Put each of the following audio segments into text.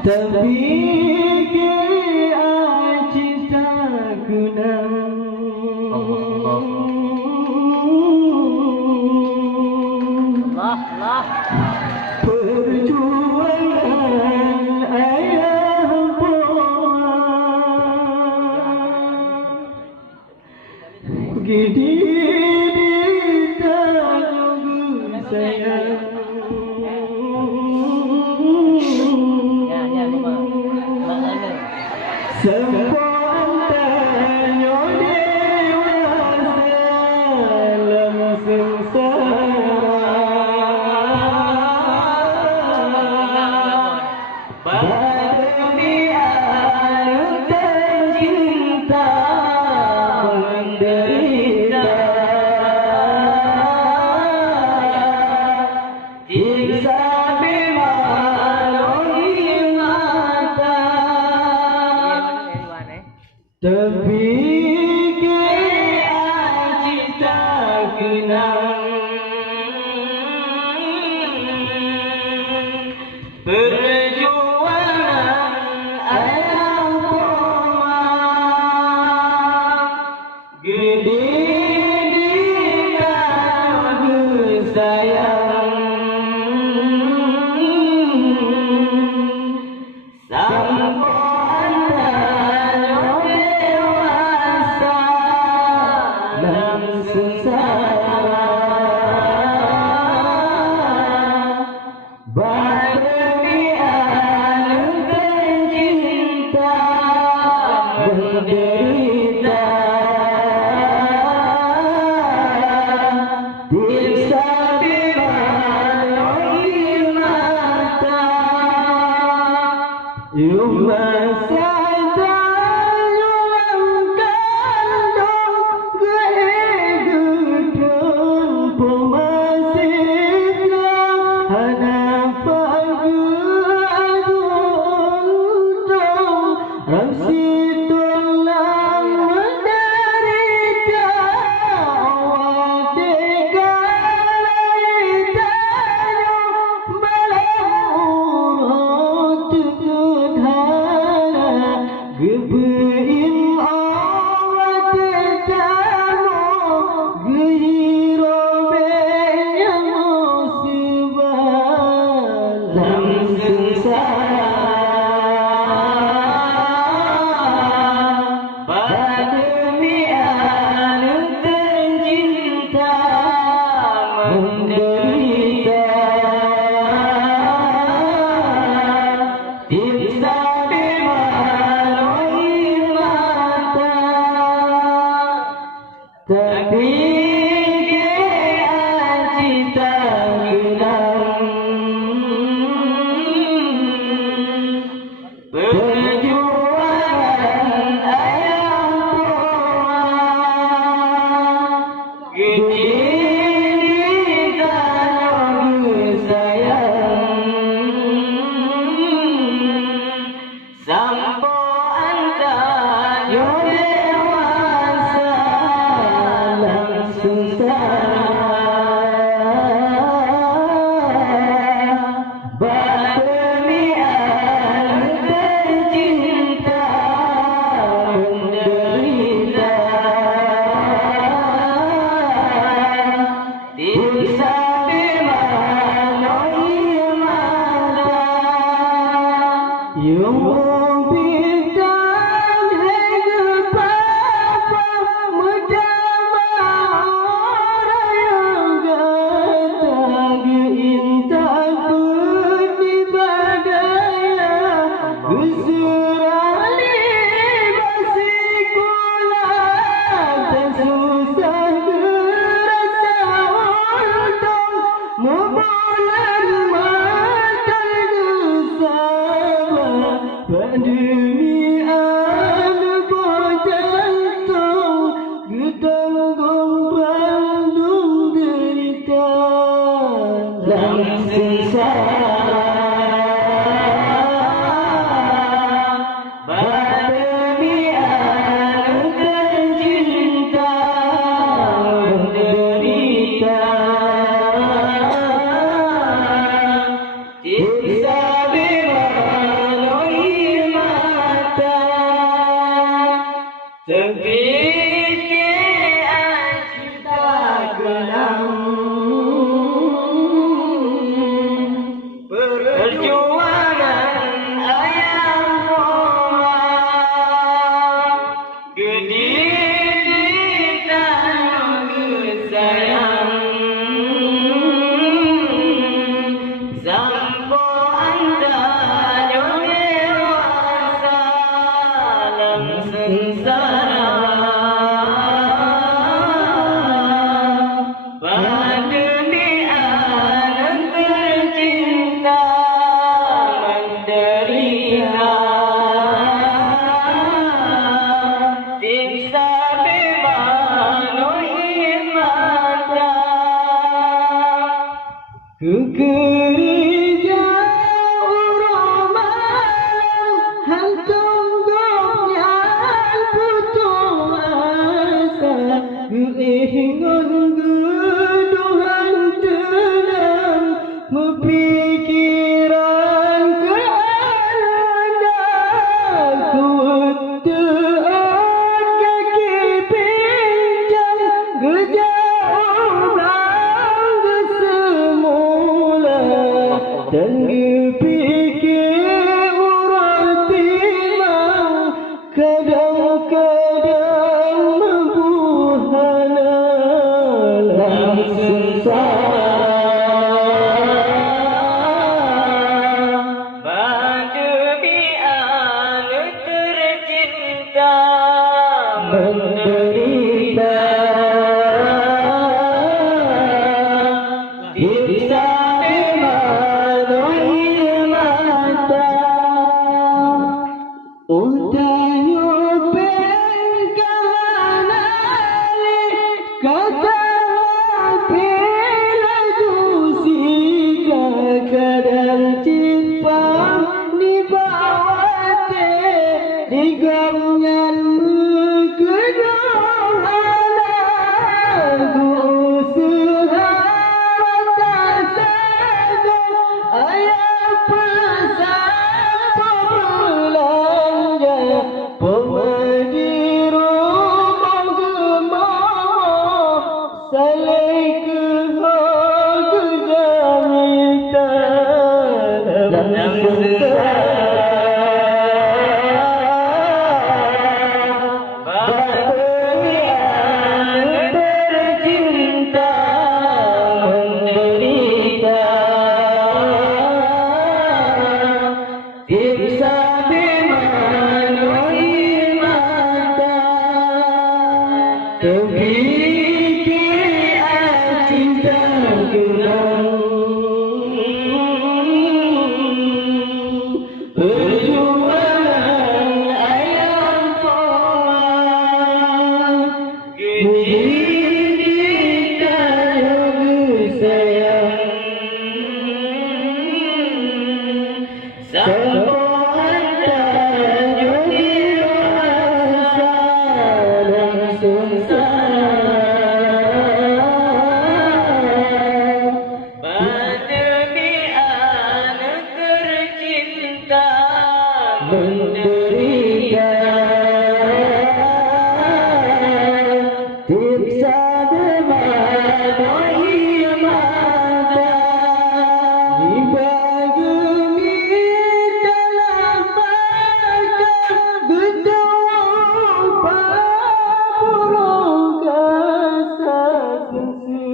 Tapi ke cinta kenang Allah perjuangan ayah buah gidi ditanggung sayang tapi ke cinta kenang perjuangan ayah buah gede di kalbu sayang sampo terfikir cinta kenang perjuangan ayam rumah gedidikan sayang sampo antara dewasa dalam sengsara pandemi anak tercinta menderita siksa bebanuin mata kekerja urang malam hantung goknya putus asa ingon geduhan tenang mempikiran ke arah kutean kaki pinjam gejauh belang semula dan dipikir urang timang kadang-kadang membuhana dalam sengsara pandemi anak tercinta menderita bisa melalui mata untanya pengkalanali kata bila dusika kadang cipang di bawate digangan kedohana usaha tak sago ayah pesan belanja pemadi rumah gemar salai ke kejamitan dalam sengsara pandemi anak tercinta menderita siksa bemanui mata terfikir cinta kenang perjuangan ayam poang gedidikan sayang sampo antara dewasa dalam sengsara pandemi anak tercinta menderita siksa bemanui mata dibagi dalam makan gedung burung kasa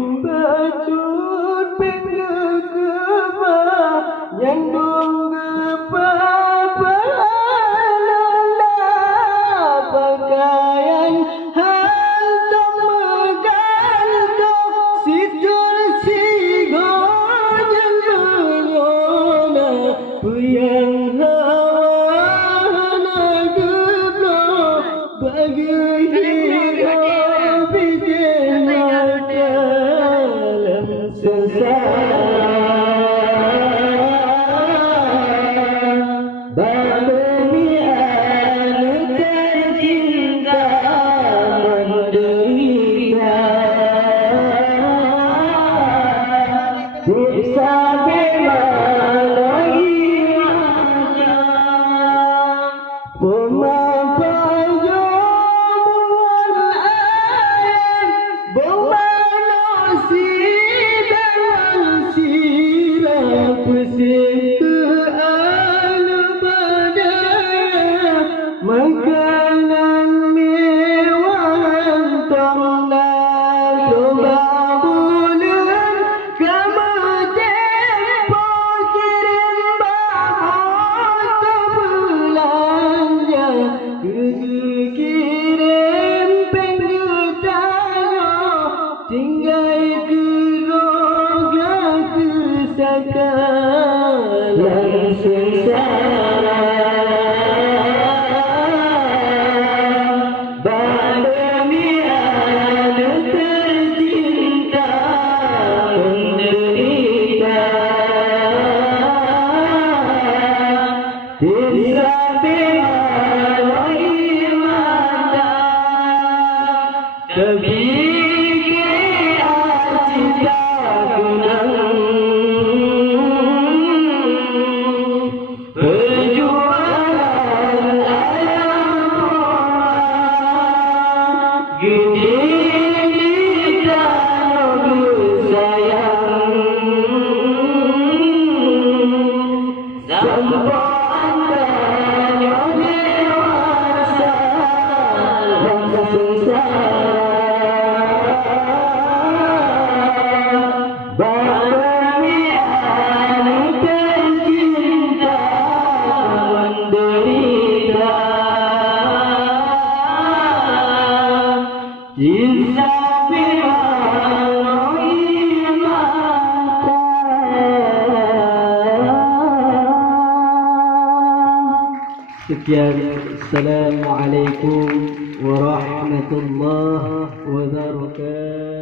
simbacut penggegema yang donggepa palala pakaian hantam megantung situl sigonya nyona puyang hawana geblo bagi hidup bikin dalam sengsara pandemi anak tercinta menderita siksa bemanui mata pemampai Sekian, Assalamualaikum warahmatullahi wabarakatuh.